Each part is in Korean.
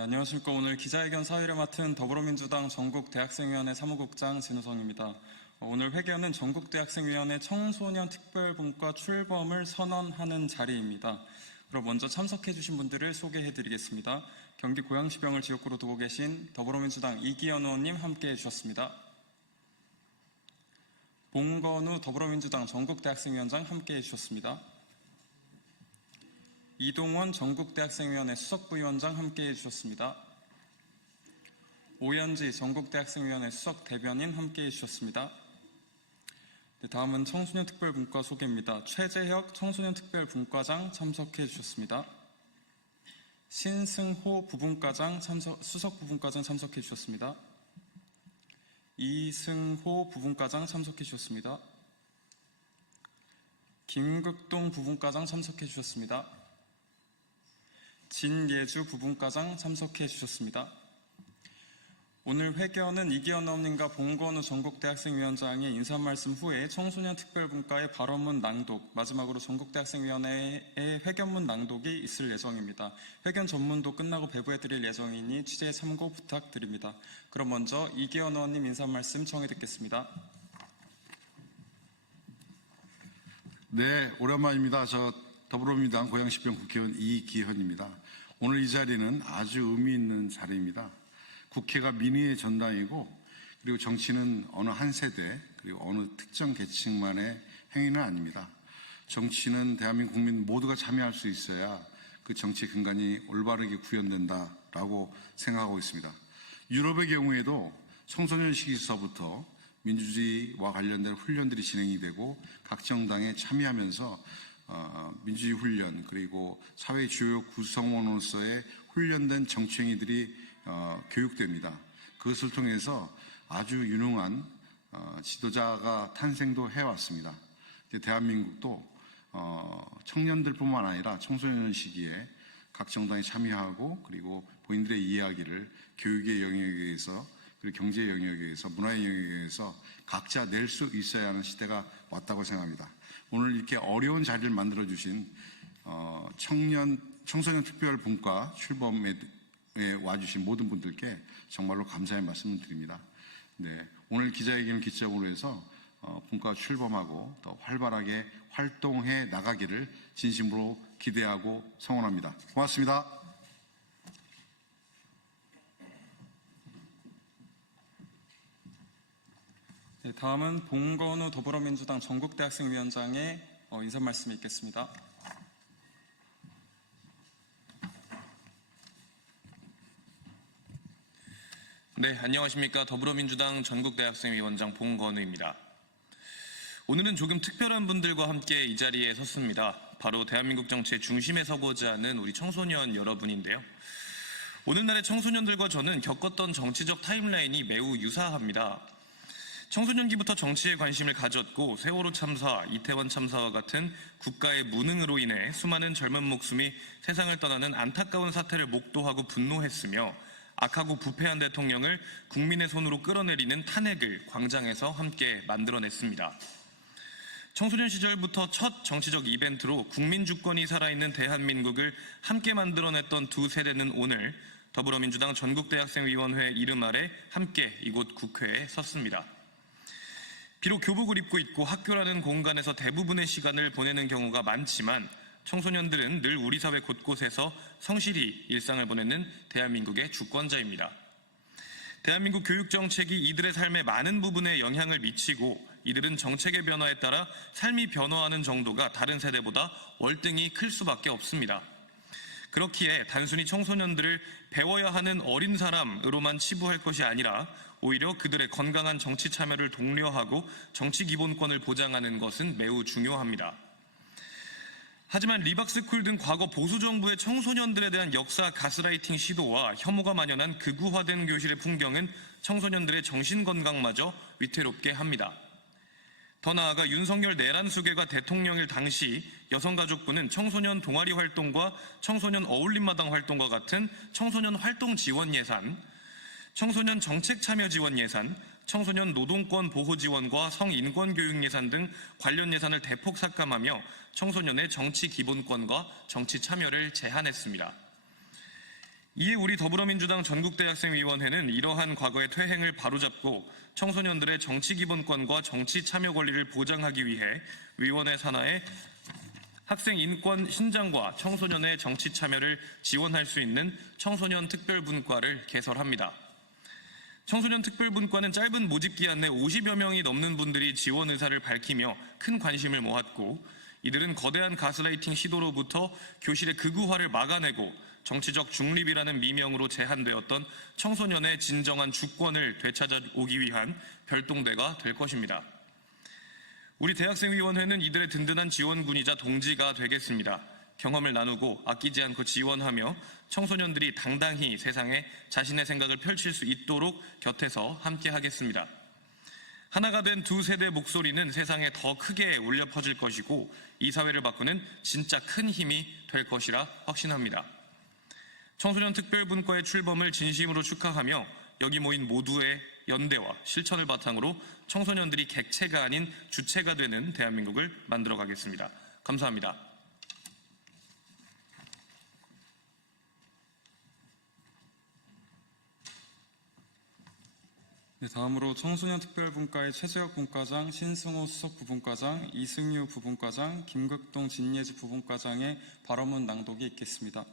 네, 안녕하십니까. 오늘 기자회견 사회를 맡은 더불어민주당 전국대학생위원회 사무국장 진우성입니다. 어, 오늘 회견은 전국대학생위원회 청소년 특별분과 출범을 선언하는 자리입니다. 그럼 먼저 참석해주신 분들을 소개해드리겠습니다. 경기 고양시병을 지역구로 두고 계신 더불어민주당 이기현 의원님 함께해 주셨습니다. 봉건우 더불어민주당 전국대학생위원장 함께해 주셨습니다. 이동원 전국대학생위원회 수석부위원장 함께해 주셨습니다. 오연지 전국대학생위원회 수석대변인 함께해 주셨습니다. 네, 다음은 청소년특별분과 소개입니다. 최재혁 청소년특별분과장 참석해 주셨습니다. 신승호 부분과장 참석, 수석부분과장 참석해 주셨습니다. 이승호 부분과장 참석해 주셨습니다. 김극동 부분과장 참석해 주셨습니다. 진예주 부분과장 참석해 주셨습니다. 오늘 회견은 이기현 의원님과 봉건우 전국대학생위원장의 인사 말씀 후에 청소년 특별분과의 발언문 낭독, 마지막으로 전국대학생위원회의 회견문 낭독이 있을 예정입니다. 회견 전문도 끝나고 배부해드릴 예정이니 취재 참고 부탁드립니다. 그럼 먼저 이기현 의원님 인사 말씀 청해 듣겠습니다. 네, 오랜만입니다. 저 더불어민주당 고양시병 국회의원 이기현입니다. 오늘 이 자리는 아주 의미 있는 자리입니다. 국회가 민의의 전당이고 그리고 정치는 어느 한 세대 그리고 어느 특정 계층만의 행위는 아닙니다. 정치는 대한민국 국민 모두가 참여할 수 있어야 그 정치 근간이 올바르게 구현된다라고 생각하고 있습니다. 유럽의 경우에도 청소년 시기서부터 민주주의와 관련된 훈련들이 진행이 되고 각 정당에 참여하면서 어, 민주주의 훈련 그리고 사회 주요 구성원으로서의 훈련된 정치행위들이 어, 교육됩니다. 그것을 통해서 아주 유능한 어, 지도자가 탄생도 해왔습니다. 대한민국도 어, 청년들뿐만 아니라 청소년 시기에 각 정당에 참여하고 그리고 본인들의 이야기를 교육의 영역에서 그리고 경제 영역에서 문화의 영역에서 각자 낼 수 있어야 하는 시대가 왔다고 생각합니다. 오늘 이렇게 어려운 자리를 만들어 주신 어, 청년 청소년 특별 분과 출범에 와주신 모든 분들께 정말로 감사의 말씀을 드립니다. 네, 오늘 기자회견을 기점으로 해서 어, 분과 출범하고 더 활발하게 활동해 나가기를 진심으로 기대하고 성원합니다. 고맙습니다. 네, 다음은 봉건우 더불어민주당 전국대학생위원장의 어, 인사 말씀이 있겠습니다. 네, 안녕하십니까. 더불어민주당 전국대학생위원장 봉건우입니다. 오늘은 조금 특별한 분들과 함께 이 자리에 섰습니다. 바로 대한민국 정치의 중심에 서고자 하는 우리 청소년 여러분인데요. 오늘날의 청소년들과 저는 겪었던 정치적 타임라인이 매우 유사합니다. 청소년기부터 정치에 관심을 가졌고 세월호 참사, 이태원 참사와 같은 국가의 무능으로 인해 수많은 젊은 목숨이 세상을 떠나는 안타까운 사태를 목도하고 분노했으며 악하고 부패한 대통령을 국민의 손으로 끌어내리는 탄핵을 광장에서 함께 만들어냈습니다. 청소년 시절부터 첫 정치적 이벤트로 국민 주권이 살아있는 대한민국을 함께 만들어냈던 두 세대는 오늘 더불어민주당 전국대학생위원회 이름 아래 함께 이곳 국회에 섰습니다. 비록 교복을 입고 있고 학교라는 공간에서 대부분의 시간을 보내는 경우가 많지만 청소년들은 늘 우리 사회 곳곳에서 성실히 일상을 보내는 대한민국의 주권자입니다. 대한민국 교육 정책이 이들의 삶에 많은 부분에 영향을 미치고 이들은 정책의 변화에 따라 삶이 변화하는 정도가 다른 세대보다 월등히 클 수밖에 없습니다. 그렇기에 단순히 청소년들을 배워야 하는 어린 사람으로만 치부할 것이 아니라 오히려 그들의 건강한 정치 참여를 독려하고 정치 기본권을 보장하는 것은 매우 중요합니다. 하지만 리박스쿨 등 과거 보수 정부의 청소년들에 대한 역사 가스라이팅 시도와 혐오가 만연한 극우화된 교실의 풍경은 청소년들의 정신 건강마저 위태롭게 합니다. 더 나아가 윤석열 내란 수계가 대통령일 당시 여성가족부는 청소년 동아리 활동과 청소년 어울림마당 활동과 같은 청소년 활동 지원 예산, 청소년 정책 참여 지원 예산, 청소년 노동권 보호 지원과 성인권 교육 예산 등 관련 예산을 대폭 삭감하며 청소년의 정치 기본권과 정치 참여를 제한했습니다. 이에 우리 더불어민주당 전국대학생위원회는 이러한 과거의 퇴행을 바로잡고 청소년들의 정치 기본권과 정치 참여 권리를 보장하기 위해 위원회 산하에 학생 인권 신장과 청소년의 정치 참여를 지원할 수 있는 청소년 특별분과를 개설합니다. 청소년 특별분과는 짧은 모집 기한 내 50여 명이 넘는 분들이 지원 의사를 밝히며 큰 관심을 모았고 이들은 거대한 가스라이팅 시도로부터 교실의 극우화를 막아내고 정치적 중립이라는 미명으로 제한되었던 청소년의 진정한 주권을 되찾아오기 위한 별동대가 될 것입니다. 우리 대학생위원회는 이들의 든든한 지원군이자 동지가 되겠습니다. 경험을 나누고 아끼지 않고 지원하며 청소년들이 당당히 세상에 자신의 생각을 펼칠 수 있도록 곁에서 함께 하겠습니다. 하나가 된 두 세대 목소리는 세상에 더 크게 울려 퍼질 것이고 이 사회를 바꾸는 진짜 큰 힘이 될 것이라 확신합니다. 청소년 특별분과의 출범을 진심으로 축하하며 여기 모인 모두의 연대와 실천을 바탕으로 청소년들이 객체가 아닌 주체가 되는 대한민국을 만들어 가겠습니다. 감사합니다. 네, 다음으로 청소년 특별분과의 최재혁 분과장, 신승호 수석 부분과장, 이승유 부분과장, 김극동 진예지 부분과장의 발언문 낭독이 있겠습니다.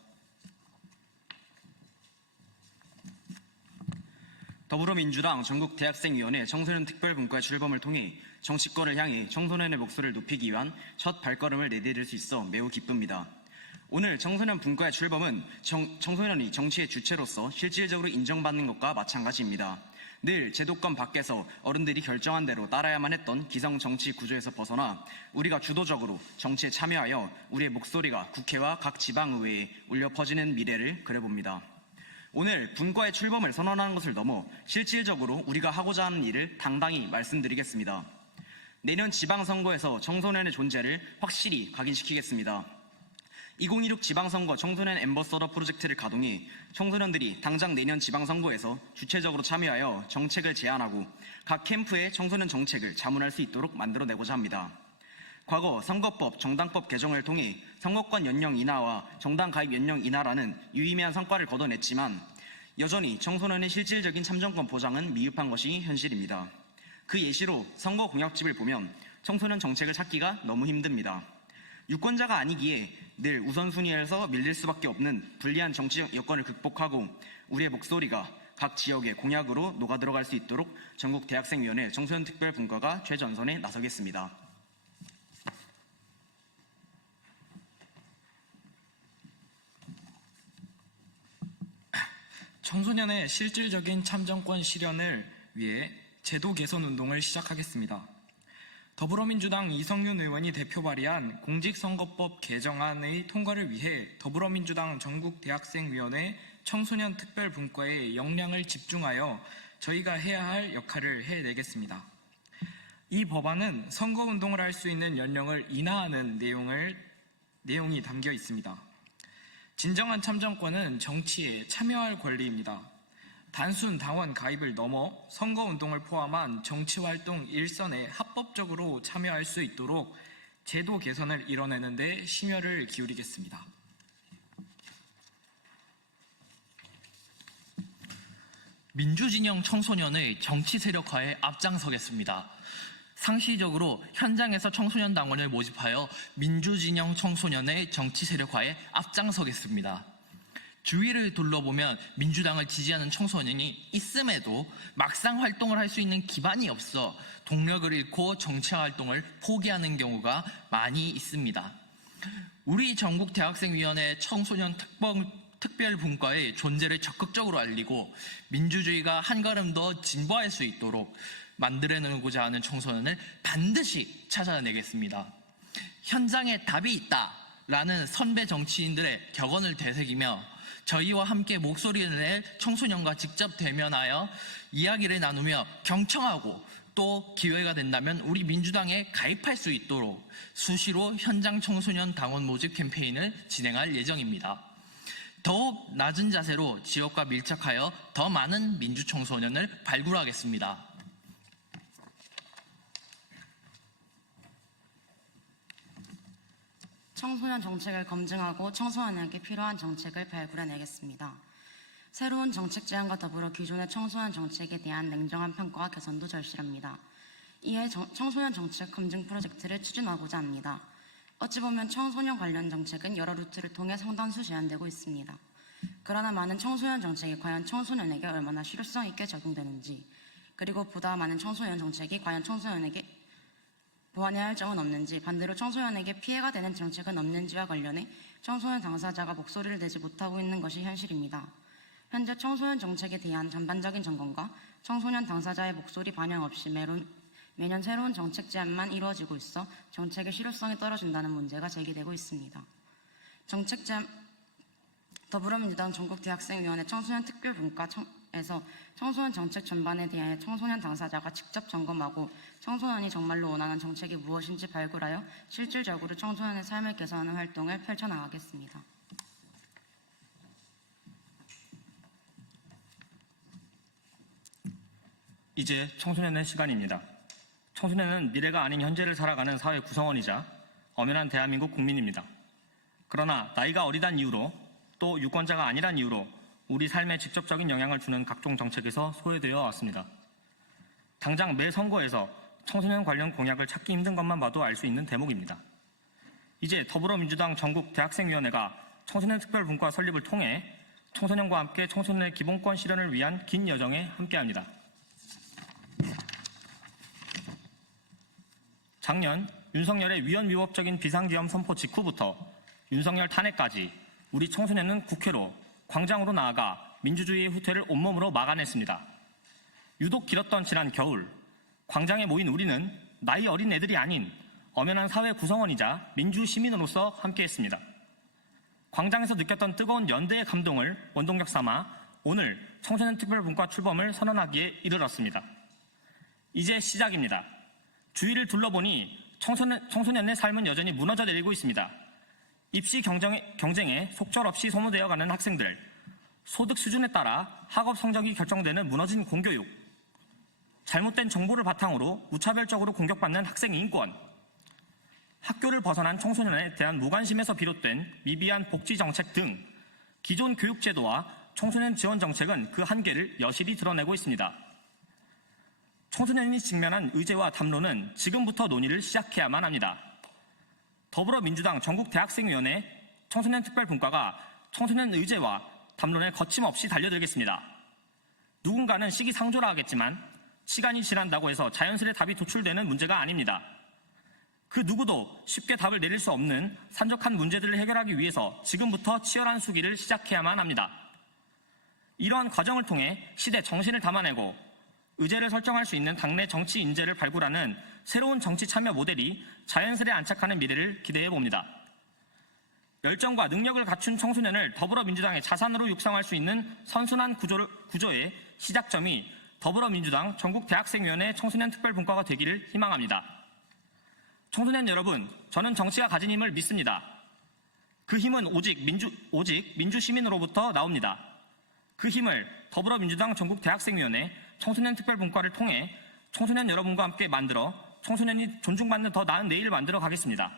더불어민주당 전국대학생위원회 청소년 특별분과 출범을 통해 정치권을 향해 청소년의 목소리를 높이기 위한 첫 발걸음을 내디딜 수 있어 매우 기쁩니다. 오늘 청소년 분과의 출범은 청, 청소년이 정치의 주체로서 실질적으로 인정받는 것과 마찬가지입니다. 늘 제도권 밖에서 어른들이 결정한 대로 따라야만 했던 기성 정치 구조에서 벗어나 우리가 주도적으로 정치에 참여하여 우리의 목소리가 국회와 각 지방의회에 울려 퍼지는 미래를 그려봅니다. 오늘 분과의 출범을 선언하는 것을 넘어 실질적으로 우리가 하고자 하는 일을 당당히 말씀드리겠습니다. 내년 지방선거에서 청소년의 존재를 확실히 각인시키겠습니다. 2016 지방선거 청소년 엠버서더 프로젝트를 가동해 청소년들이 당장 내년 지방선거에서 주체적으로 참여하여 정책을 제안하고 각 캠프의 청소년 정책을 자문할 수 있도록 만들어내고자 합니다. 과거 선거법, 정당법 개정을 통해 선거권 연령 인하와 정당 가입 연령 인하라는 유의미한 성과를 거둬냈지만 여전히 청소년의 실질적인 참정권 보장은 미흡한 것이 현실입니다. 그 예시로 선거 공약집을 보면 청소년 정책을 찾기가 너무 힘듭니다. 유권자가 아니기에 늘 우선순위에서 밀릴 수밖에 없는 불리한 정치적 여건을 극복하고 우리의 목소리가 각 지역의 공약으로 녹아 들어갈 수 있도록 전국 대학생위원회 청소년 특별분과가 최전선에 나서겠습니다. 청소년의 실질적인 참정권 실현을 위해 제도 개선 운동을 시작하겠습니다. 더불어민주당 이성윤 의원이 대표 발의한 공직선거법 개정안의 통과를 위해 더불어민주당 전국대학생위원회 청소년 특별분과의 역량을 집중하여 저희가 해야 할 역할을 해내겠습니다. 이 법안은 선거운동을 할 수 있는 연령을 인하하는 내용을, 내용이 담겨 있습니다. 진정한 참정권은 정치에 참여할 권리입니다. 단순 당원 가입을 넘어 선거운동을 포함한 정치활동 일선에 합법적으로 참여할 수 있도록 제도 개선을 이뤄내는 데 심혈을 기울이겠습니다. 민주진영 청소년의 정치 세력화에 앞장서겠습니다. 상시적으로 현장에서 청소년 당원을 모집하여 민주진영 청소년의 정치 세력화에 앞장서겠습니다. 주위를 둘러보면 민주당을 지지하는 청소년이 있음에도 막상 활동을 할 수 있는 기반이 없어 동력을 잃고 정치 활동을 포기하는 경우가 많이 있습니다. 우리 전국 대학생위원회 청소년 특별, 특별분과의 존재를 적극적으로 알리고 민주주의가 한 걸음 더 진보할 수 있도록 만들어내고자 하는 청소년을 반드시 찾아내겠습니다. 현장에 답이 있다 라는 선배 정치인들의 격언을 되새기며 저희와 함께 목소리를 낼 청소년과 직접 대면하여 이야기를 나누며 경청하고 또 기회가 된다면 우리 민주당에 가입할 수 있도록 수시로 현장 청소년 당원 모집 캠페인을 진행할 예정입니다. 더욱 낮은 자세로 지역과 밀착하여 더 많은 민주 청소년을 발굴하겠습니다. 청소년 정책을 검증하고 청소년에게 필요한 정책을 발굴해내겠습니다. 새로운 정책 제안과 더불어 기존의 청소년 정책에 대한 냉정한 평가와 개선도 절실합니다. 이에 정- 청소년 정책 검증 프로젝트를 추진하고자 합니다. 어찌 보면 청소년 관련 정책은 여러 루트를 통해 상당수 제안되고 있습니다. 그러나 많은 청소년 정책이 과연 청소년에게 얼마나 실효성 있게 적용되는지, 그리고 보다 많은 청소년 정책이 과연 청소년에게 보완해야 할 점은 없는지, 반대로 청소년에게 피해가 되는 정책은 없는지와 관련해 청소년 당사자가 목소리를 내지 못하고 있는 것이 현실입니다. 현재 청소년 정책에 대한 전반적인 점검과 청소년 당사자의 목소리 반영 없이 매론, 매년 새로운 정책 제안만 이루어지고 있어 정책의 실효성이 떨어진다는 문제가 제기되고 있습니다. 정책 제안 더불어민주당 전국대학생위원회 청소년 특별분과 에서 청소년 정책 전반에 대해 청소년 당사자가 직접 점검하고 청소년이 정말로 원하는 정책이 무엇인지 발굴하여 실질적으로 청소년의 삶을 개선하는 활동을 펼쳐나가겠습니다. 이제 청소년의 시간입니다. 청소년은 미래가 아닌 현재를 살아가는 사회 구성원이자 엄연한 대한민국 국민입니다. 그러나 나이가 어리단 이유로 또 유권자가 아니란 이유로 우리 삶에 직접적인 영향을 주는 각종 정책에서 소외되어 왔습니다. 당장 매 선거에서 청소년 관련 공약을 찾기 힘든 것만 봐도 알 수 있는 대목입니다. 이제 더불어민주당 전국 대학생위원회가 청소년 특별분과 설립을 통해 청소년과 함께 청소년의 기본권 실현을 위한 긴 여정에 함께합니다. 작년 윤석열의 위헌 위법적인 비상계엄 선포 직후부터 윤석열 탄핵까지 우리 청소년은 국회로 광장으로 나아가 민주주의의 후퇴를 온몸으로 막아냈습니다. 유독 길었던 지난 겨울 광장에 모인 우리는 나이 어린 애들이 아닌 엄연한 사회 구성원이자 민주 시민으로서 함께했습니다. 광장에서 느꼈던 뜨거운 연대의 감동을 원동력 삼아 오늘 청소년 특별분과 출범을 선언하기에 이르렀습니다. 이제 시작입니다. 주위를 둘러보니 청소년, 청소년의 삶은 여전히 무너져 내리고 있습니다. 입시 경쟁에, 경쟁에 속절없이 소모되어 가는 학생들, 소득 수준에 따라 학업 성적이 결정되는 무너진 공교육, 잘못된 정보를 바탕으로 무차별적으로 공격받는 학생 인권, 학교를 벗어난 청소년에 대한 무관심에서 비롯된 미비한 복지 정책 등 기존 교육 제도와 청소년 지원 정책은 그 한계를 여실히 드러내고 있습니다. 청소년이 직면한 의제와 담론은 지금부터 논의를 시작해야만 합니다. 더불어민주당 전국대학생위원회 청소년 특별분과가 청소년 의제와 담론에 거침없이 달려들겠습니다. 누군가는 시기상조라 하겠지만 시간이 지난다고 해서 자연스레 답이 도출되는 문제가 아닙니다. 그 누구도 쉽게 답을 내릴 수 없는 산적한 문제들을 해결하기 위해서 지금부터 치열한 수기를 시작해야만 합니다. 이러한 과정을 통해 시대 정신을 담아내고 의제를 설정할 수 있는 당내 정치 인재를 발굴하는 새로운 정치 참여 모델이 자연스레 안착하는 미래를 기대해 봅니다. 열정과 능력을 갖춘 청소년을 더불어민주당의 자산으로 육성할 수 있는 선순환 구조를, 구조의 시작점이 더불어민주당 전국대학생위원회 청소년 특별분과가 되기를 희망합니다. 청소년 여러분, 저는 정치가 가진 힘을 믿습니다. 그 힘은 오직 민주, 오직 민주 시민으로부터 나옵니다. 그 힘을 더불어민주당 전국대학생위원회 청소년 특별분과를 통해 청소년 여러분과 함께 만들어 청소년이 존중받는 더 나은 내일을 만들어 가겠습니다.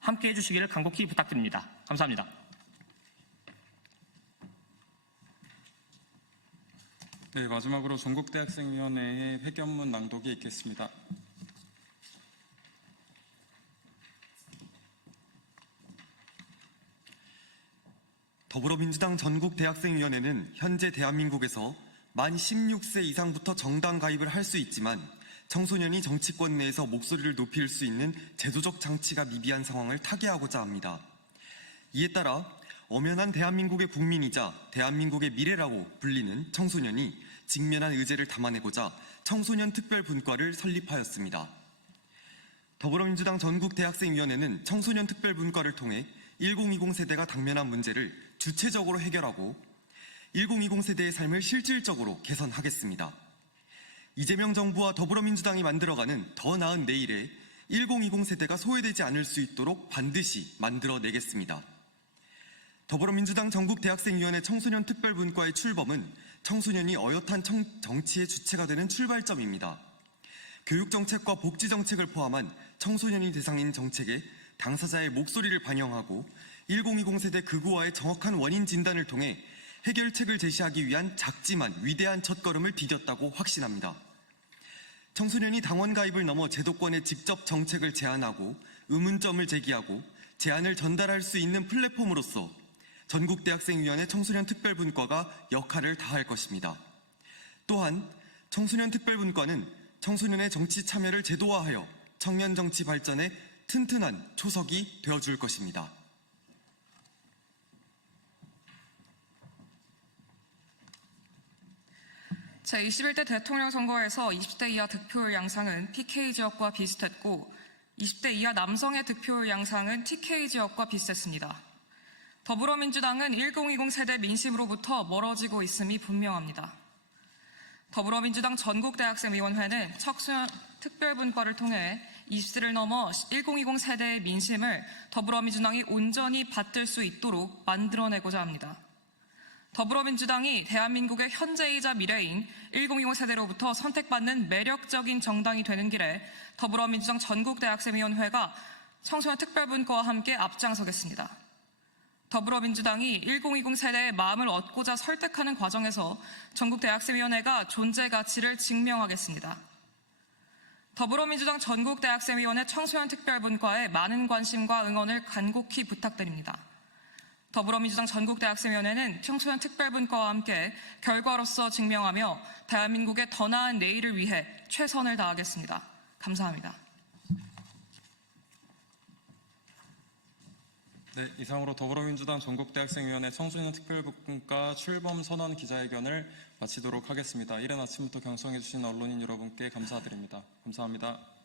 함께 해주시기를 간곡히 부탁드립니다. 감사합니다. 네, 마지막으로 전국대학생위원회의 회견문 낭독이 있겠습니다. 더불어민주당 전국대학생위원회는 현재 대한민국에서 만 16세 이상부터 정당 가입을 할 수 있지만 청소년이 정치권 내에서 목소리를 높일 수 있는 제도적 장치가 미비한 상황을 타개하고자 합니다. 이에 따라 엄연한 대한민국의 국민이자 대한민국의 미래라고 불리는 청소년이 직면한 의제를 담아내고자 청소년 특별 분과를 설립하였습니다. 더불어민주당 전국대학생위원회는 청소년 특별 분과를 통해 1020 세대가 당면한 문제를 주체적으로 해결하고 1020 세대의 삶을 실질적으로 개선하겠습니다. 이재명 정부와 더불어민주당이 만들어가는 더 나은 내일에 1020 세대가 소외되지 않을 수 있도록 반드시 만들어내겠습니다. 더불어민주당 전국대학생위원회 청소년 특별분과의 출범은 청소년이 어엿한 청- 정치의 주체가 되는 출발점입니다. 교육정책과 복지정책을 포함한 청소년이 대상인 정책에 당사자의 목소리를 반영하고 1020 세대 극우화의 정확한 원인 진단을 통해 해결책을 제시하기 위한 작지만 위대한 첫걸음을 디뎠다고 확신합니다. 청소년이 당원 가입을 넘어 제도권에 직접 정책을 제안하고 의문점을 제기하고 제안을 전달할 수 있는 플랫폼으로서 전국대학생위원회 청소년 특별분과가 역할을 다할 것입니다. 또한 청소년 특별분과는 청소년의 정치 참여를 제도화하여 청년 정치 발전에 튼튼한 초석이 되어줄 것입니다. 제21대 대통령 선거에서 20대 이하 득표율 양상은 PK 지역과 비슷했고 20대 이하 남성의 득표율 양상은 TK 지역과 비슷했습니다. 더불어민주당은 1020 세대 민심으로부터 멀어지고 있음이 분명합니다. 더불어민주당 전국대학생위원회는 척수연 특별분과를 통해 20세를 넘어 1020 세대의 민심을 더불어민주당이 온전히 받들 수 있도록 만들어내고자 합니다. 더불어민주당이 대한민국의 현재이자 미래인 1020 세대로부터 선택받는 매력적인 정당이 되는 길에 더불어민주당 전국대학생위원회가 청소년 특별분과와 함께 앞장서겠습니다. 더불어민주당이 1020 세대의 마음을 얻고자 설득하는 과정에서 전국대학생위원회가 존재 가치를 증명하겠습니다. 더불어민주당 전국대학생위원회 청소년 특별분과에 많은 관심과 응원을 간곡히 부탁드립니다. 더불어민주당 전국대학생위원회는 청소년 특별분과와 함께 결과로서 증명하며 대한민국의 더 나은 내일을 위해 최선을 다하겠습니다. 감사합니다. 네, 이상으로 더불어민주당 전국대학생위원회 청소년 특별분과 출범 선언 기자회견을 마치도록 하겠습니다. 이른 아침부터 경청해주신 언론인 여러분께 감사드립니다. 감사합니다.